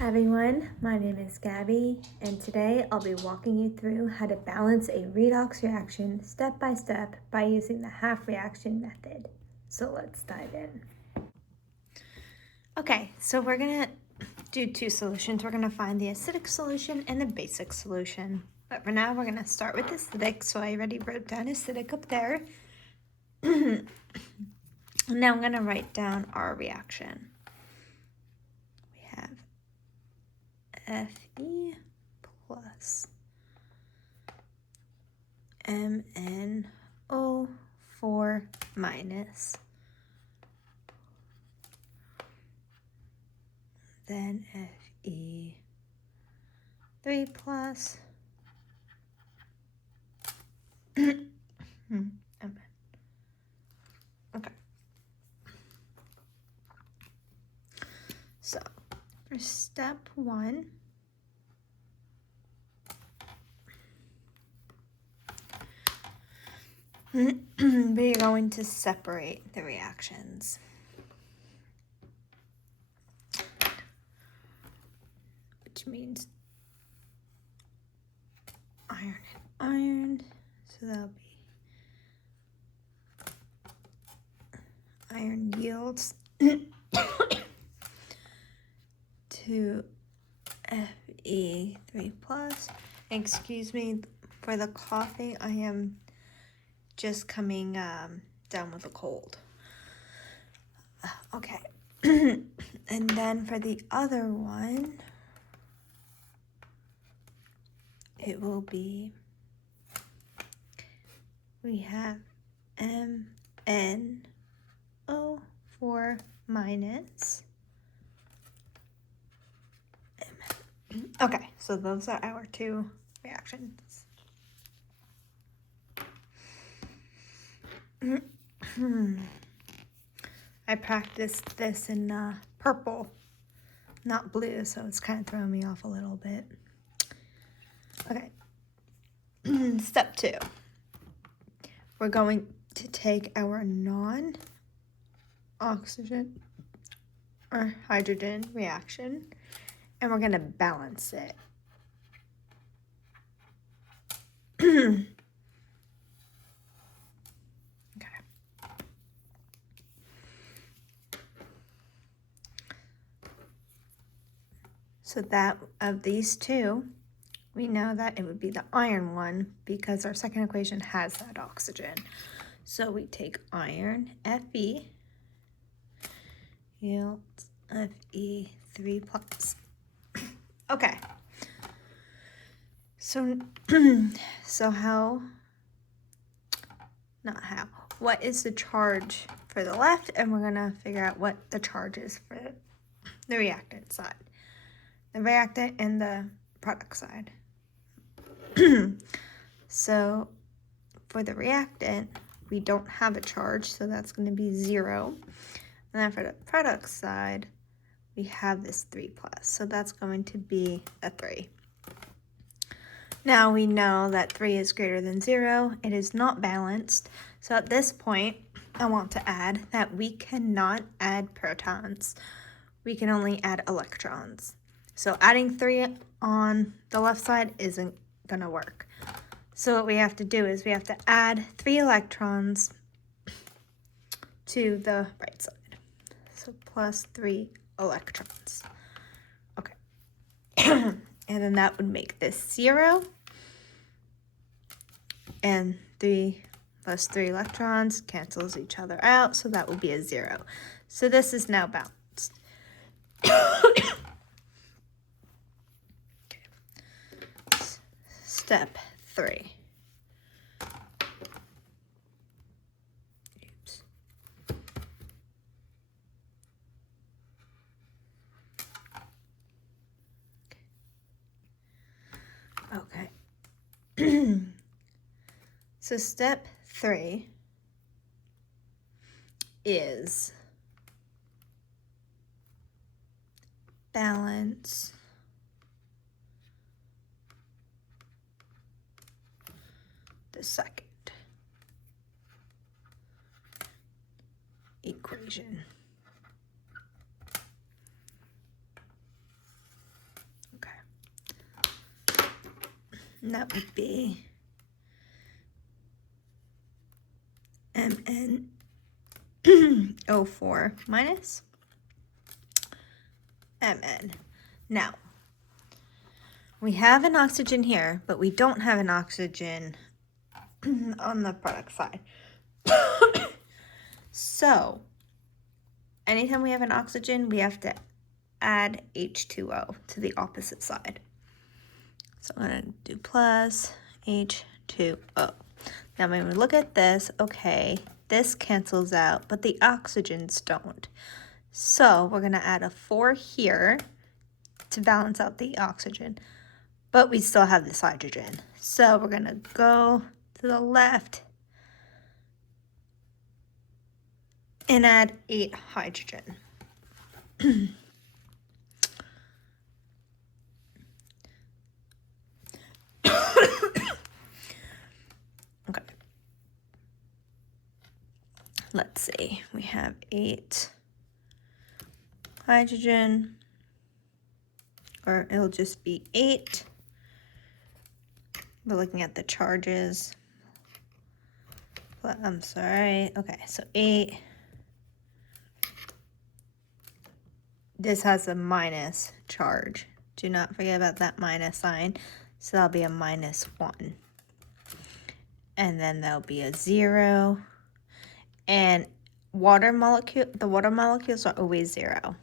Hi everyone, my name is Gabby, and today I'll be walking you through how to balance a redox reaction step by step by using the half reaction method. So let's dive in. Okay, so we're gonna do two solutions. We're gonna find the acidic solution and the basic solution. But for now, we're gonna start with acidic, so I already wrote down acidic up there. Now I'm gonna write down our reaction. We have Fe plus MnO4 minus, then Fe3 plus Mn. Okay. So for step one, we're going to separate the reactions. Which means iron and iron. So that'll be iron yields to Fe3 plus. Excuse me for the coughing. I am just coming down with a cold. Okay. And then for the other one, it will be, we have MnO4 minus. Okay, so those are our two reactions. I practiced this in purple, not blue, so it's kind of throwing me off a little bit. Okay, step two. We're going to take our non-oxygen or hydrogen reaction, and we're going to balance it. Okay. So that of these two, we know that it would be the iron one because our second equation has that oxygen. So we take iron, Fe, yields Fe3 plus. Okay. So, what is the charge for the left? And we're gonna figure out what the charge is for the reactant side. The reactant and the product side. So for the reactant, we don't have a charge, so that's going to be 0. And then for the product side, we have this 3 plus, so that's going to be a 3. Now we know that 3 is greater than 0. It is not balanced. So at this point, I want to add that we cannot add protons. We can only add electrons. So adding 3 on the left side isn't going to work. So what we have to do is we have to add 3 electrons to the right side. So plus 3 electrons. Okay. And then that would make this 0. And 3 plus 3 electrons cancels each other out, so that would be a 0. So this is now balanced. Step 3. Oops. Okay. So step 3 is balance the second equation. And that would be MnO4 minus Mn. Now, we have an oxygen here, but we don't have an oxygen on the product side. So, anytime we have an oxygen, we have to add H2O to the opposite side. So I'm going to do plus H2O. Now when we look at this, okay, this cancels out, but the oxygens don't. So we're going to add a 4 here to balance out the oxygen, but we still have this hydrogen. So we're going to go to the left and add 8 hydrogen. Okay. Let's see. We have 8 hydrogen, or it'll just be 8. We're looking at the charges. But I'm sorry. Okay, so 8. This has a minus charge. Do not forget about that minus sign. So that'll be a -1. And then there'll be a 0. And the water molecules are always 0.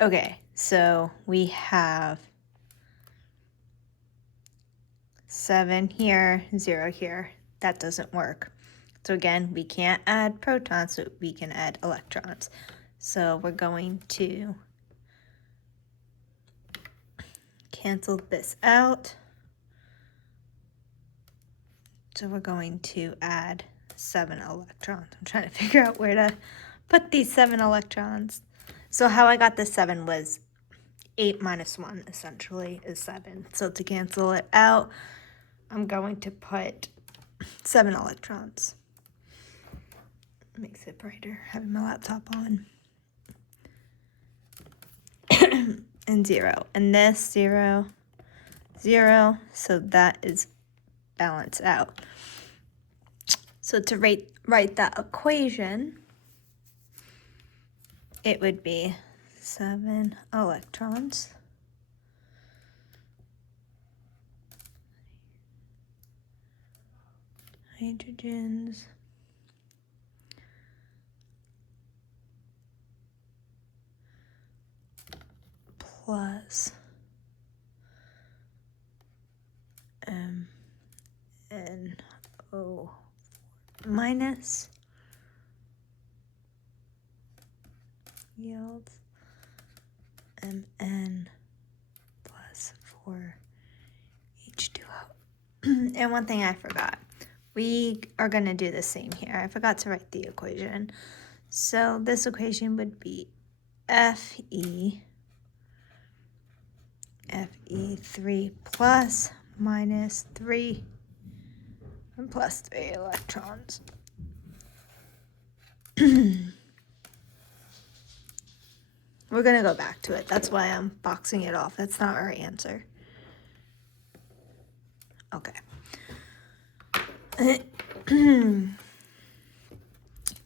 Okay, so we have 7 here, 0 here. That doesn't work. So again, we can't add protons, but we can add electrons. So we're going to cancel this out. So we're going to add 7 electrons. I'm trying to figure out where to put these 7 electrons. So how I got the 7 was 8 minus 1 essentially is 7. So to cancel it out, I'm going to put 7 electrons. Makes it brighter having my laptop on. And 0. And this 0, 0. So that is balanced out. So to write that equation, it would be 7 electrons hydrogens plus MnO minus yields Mn plus 4 H2O. And one thing I forgot, we are going to do the same here. I forgot to write the equation. So this equation would be Fe3 plus minus 3 and plus 3 electrons. We're going to go back to it. That's why I'm boxing it off. That's not our answer. Okay.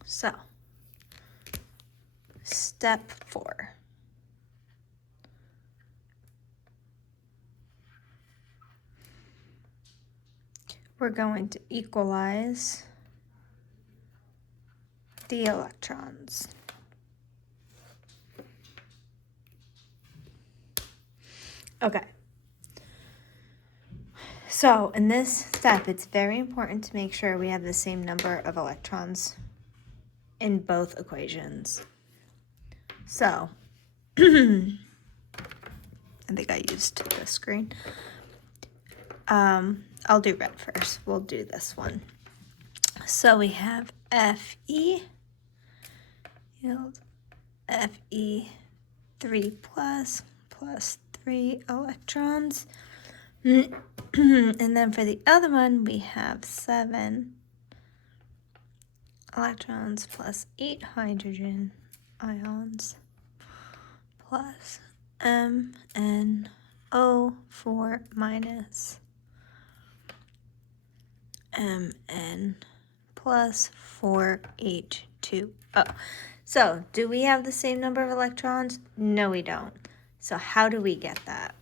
So, step 4. We're going to equalize the electrons. Okay. So in this step, it's very important to make sure we have the same number of electrons in both equations. So, I think I used the screen. I'll do red first. We'll do this one. So we have Fe yield Fe3 plus 3 electrons. And then for the other one, we have 7 electrons plus 8 hydrogen ions plus MnO O4 minus Mn plus 4H2O. So, do we have the same number of electrons? No, we don't. So how do we get that?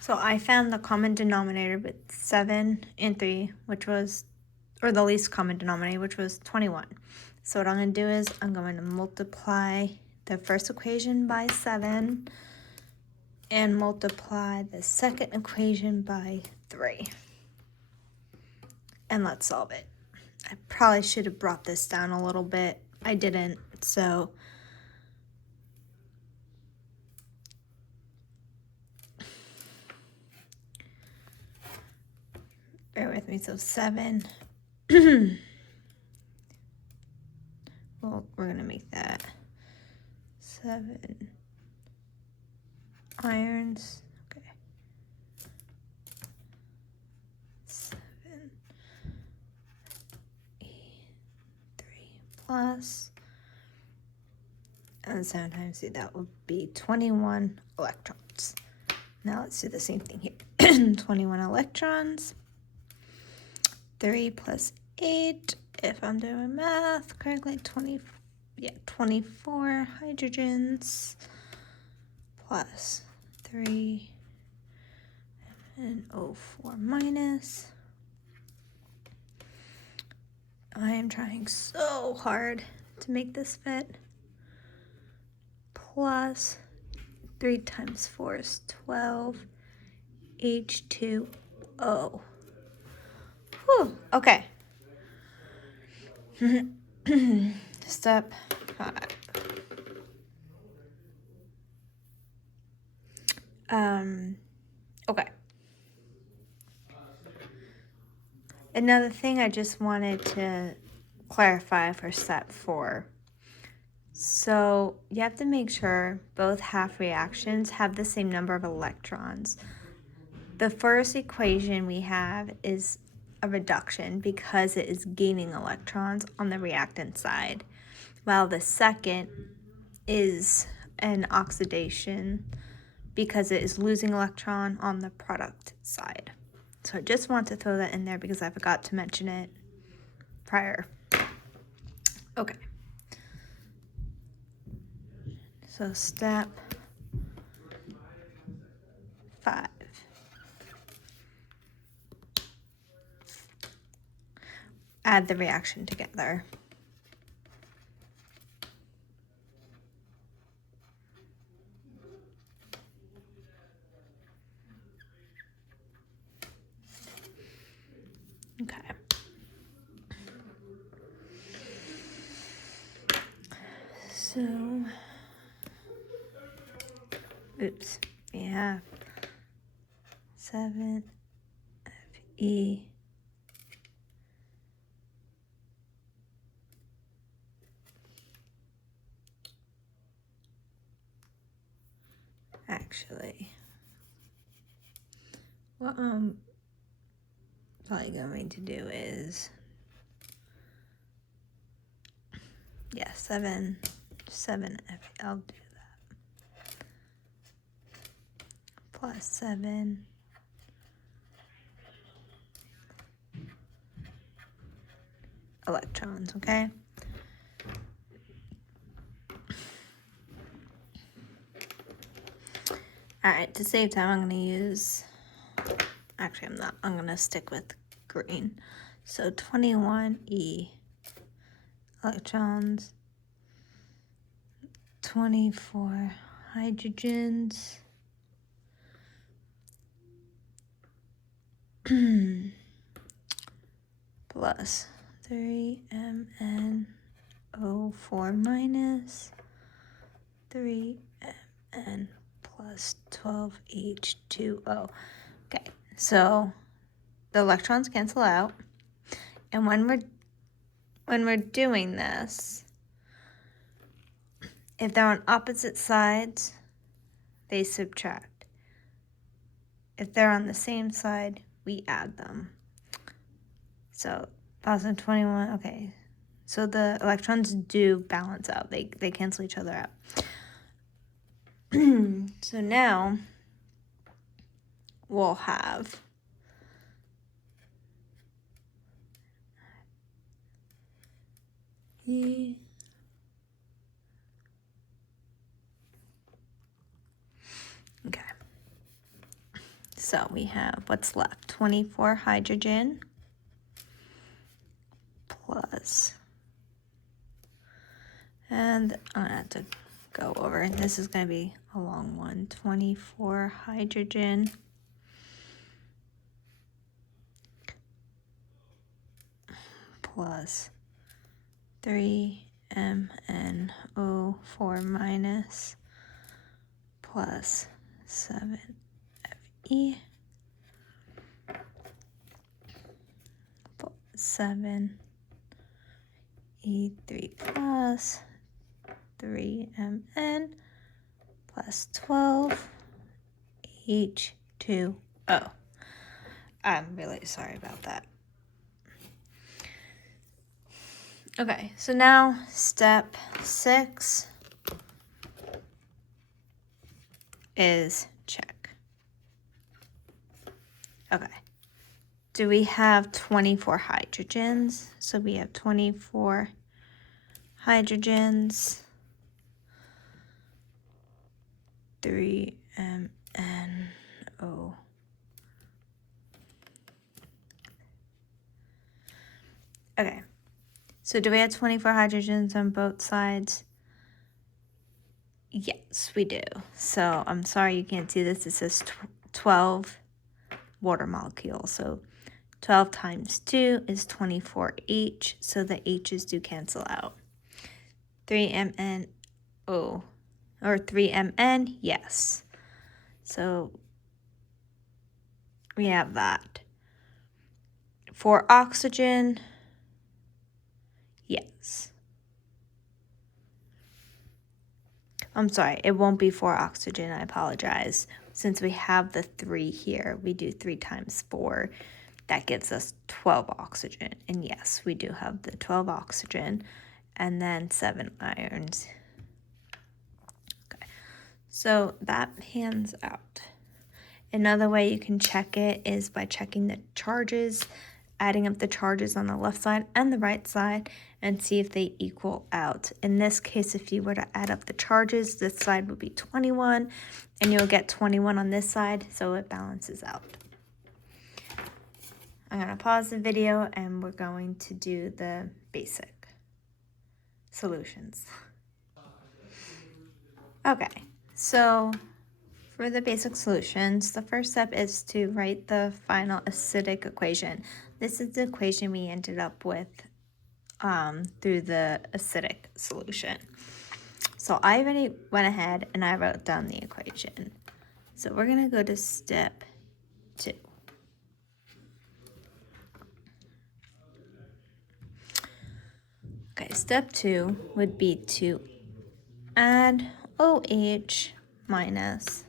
So I found the common denominator with 7 and 3, which was, or the least common denominator, which was 21. So what I'm going to do is I'm going to multiply the first equation by 7 and multiply the second equation by 3. And let's solve it. I probably should have brought this down a little bit. I didn't, so bear with me. So 7. Well, we're going to make that 7 irons. Okay. 7 E3 plus, and 7 times 3, that would be 21 electrons. Now let's do the same thing here. 21 electrons. 3 plus 8, if I'm doing my math correctly, 24 hydrogens plus 3 and O4 minus. I am trying so hard to make this fit. Plus 3 times 4 is 12 H2O. Whew, okay. Step 5. Okay. Another thing I just wanted to clarify for step 4. So you have to make sure both half reactions have the same number of electrons. The first equation we have is a reduction because it is gaining electrons on the reactant side, while the second is an oxidation because it is losing electron on the product side. So I just want to throw that in there because I forgot to mention it prior. Okay. So step 5. Add the reaction together. Okay. So, oops, we have 7 Fe actually. What I'm probably going to do is, yeah, 7 Fe. I'll do that. Plus 7 electrons, okay? Alright, to save time, I'm going to use, actually I'm not, I'm going to stick with green. So 21 E electrons, 24 hydrogens, plus 3 MnO4 minus 3 Mn plus 12 H2O. Okay, so the electrons cancel out, and when we're doing this, if they're on opposite sides, they subtract. If they're on the same side, we add them. So 1021, okay, So the electrons do balance out. They cancel each other out. So now we'll have okay. So we have what's left, 24 hydrogen plus, and I'm gonna have to go over, this is gonna be a long one, 24 hydrogen plus 3MnO4 minus plus 7Fe 7E3 plus 3Mn plus 12H2O. I'm really sorry about that. Okay, so now step 6 is check. Okay. Do we have 24 hydrogens? So we have 24 hydrogens. 3MnO. Okay. So do we have 24 hydrogens on both sides? Yes, we do. So I'm sorry you can't see this. It says 12 water molecules. So 12 times 2 is 24 H. So the H's do cancel out. 3MnO or 3Mn, yes. So we have that. For oxygen, yes. I'm sorry, it won't be 4 oxygen, I apologize. Since we have the 3 here, we do 3 times 4. That gives us 12 oxygen. And yes, we do have the 12 oxygen and then 7 irons. Okay, so that pans out. Another way you can check it is by checking the charges, adding up the charges on the left side and the right side, and see if they equal out. In this case, if you were to add up the charges, this side would be 21, and you'll get 21 on this side, so it balances out. I'm going to pause the video, and we're going to do the basic solutions. Okay, so for the basic solutions, the first step is to write the final acidic equation. This is the equation we ended up with through the acidic solution. So I already went ahead and I wrote down the equation. So we're going to go to step 2. Okay, step 2 would be to add OH minus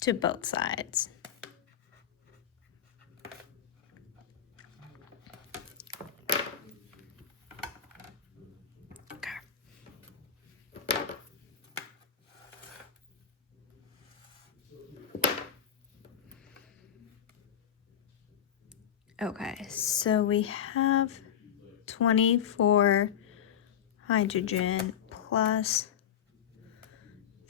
to both sides. Okay, so we have 24 hydrogen plus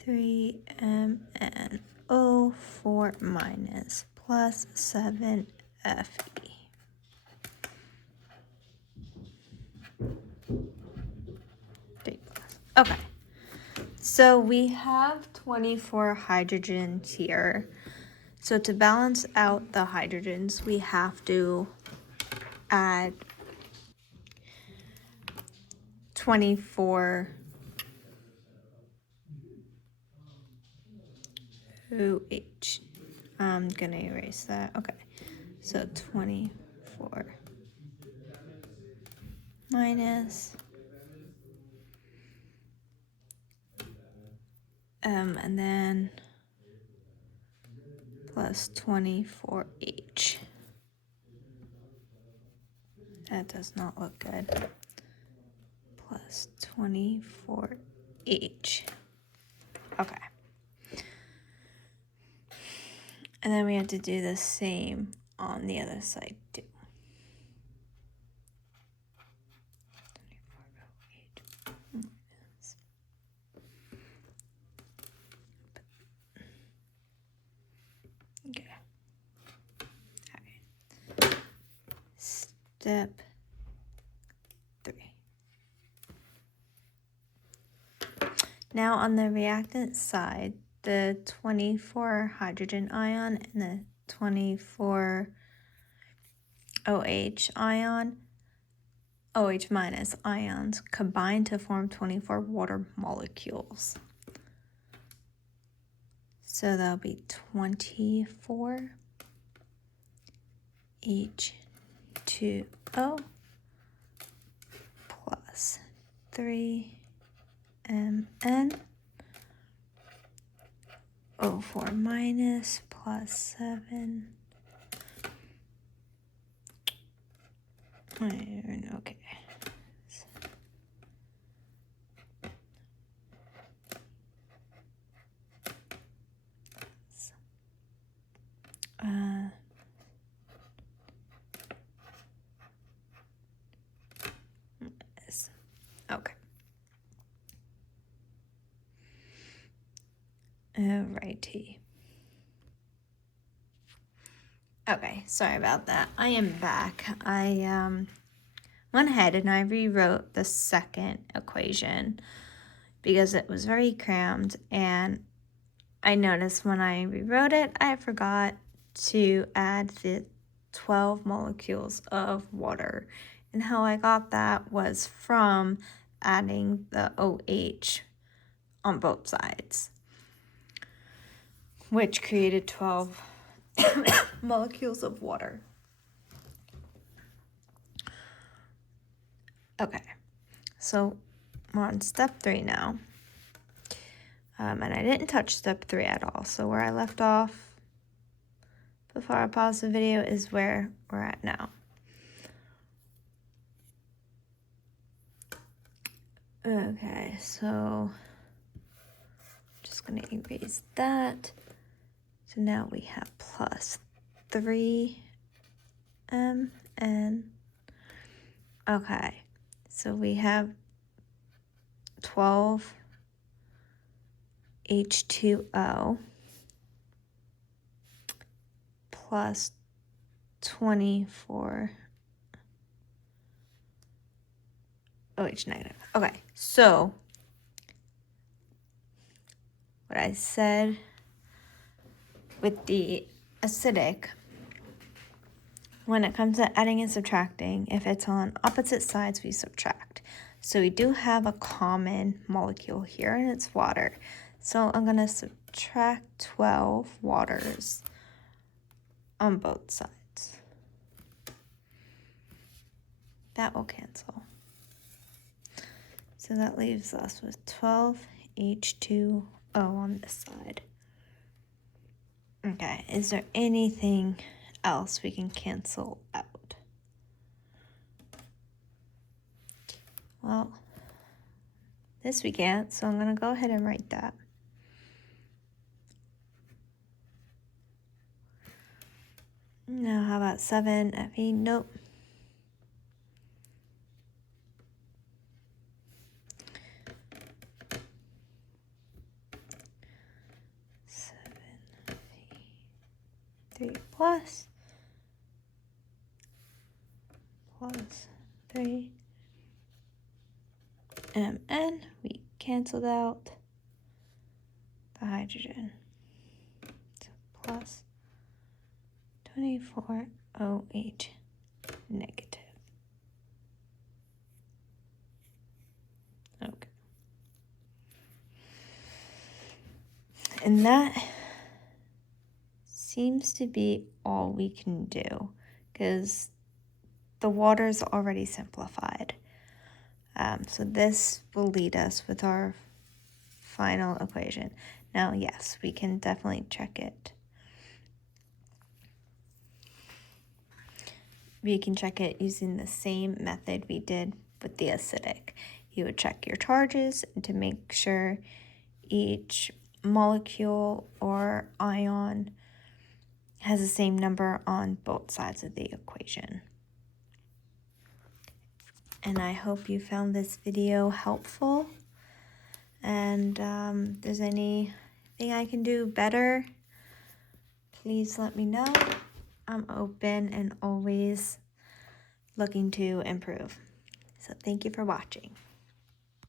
3MnO4 minus plus 7Fe. Okay, so we have 24 hydrogens here. So to balance out the hydrogens, we have to add 24 OH. I'm gonna erase that. Okay, so 24 minus and then plus 24H. That does not look good. plus 24H. Okay. And then we have to do the same on the other side too. 24H. Okay. All right. Step 3. Now on the reactant side, the 24 hydrogen ion and the 24 OH ion, OH minus ions combine to form 24 water molecules. So that'll be 24 H2O plus 3 Mn O4 minus plus 7. Iron, okay. Okay. Alrighty. Okay, sorry about that. I am back. I went ahead and I rewrote the second equation because it was very crammed, and I noticed when I rewrote it, I forgot to add the 12 molecules of water. And how I got that was from adding the OH on both sides, which created 12 molecules of water. Okay, so we're on step 3 now. And I didn't touch step 3 at all. So where I left off before I paused the video is where we're at now. Okay, so just gonna erase that. So now we have plus 3 Mn. Okay, so we have 12 H2O plus 24 OH negative. Okay, so what I said with the acidic, when it comes to adding and subtracting, if it's on opposite sides, we subtract. So we do have a common molecule here, and it's water. So I'm going to subtract 12 waters on both sides. That will cancel. So that leaves us with 12 H2O on this side. Okay, is there anything else we can cancel out? Well, this we can't, so I'm going to go ahead and write that. Now, how about 7 Fe? Nope. Plus 3 Mn, we canceled out the hydrogen. So plus 24 OH negative. Okay. And that seems to be all we can do because the water's already simplified. So this will lead us with our final equation. Now, yes, we can definitely check it. We can check it using the same method we did with the acidic. you would check your charges to make sure each molecule or ion has the same number on both sides of the equation. And I hope you found this video helpful. And if there's anything I can do better, please let me know. I'm open and always looking to improve. So thank you for watching.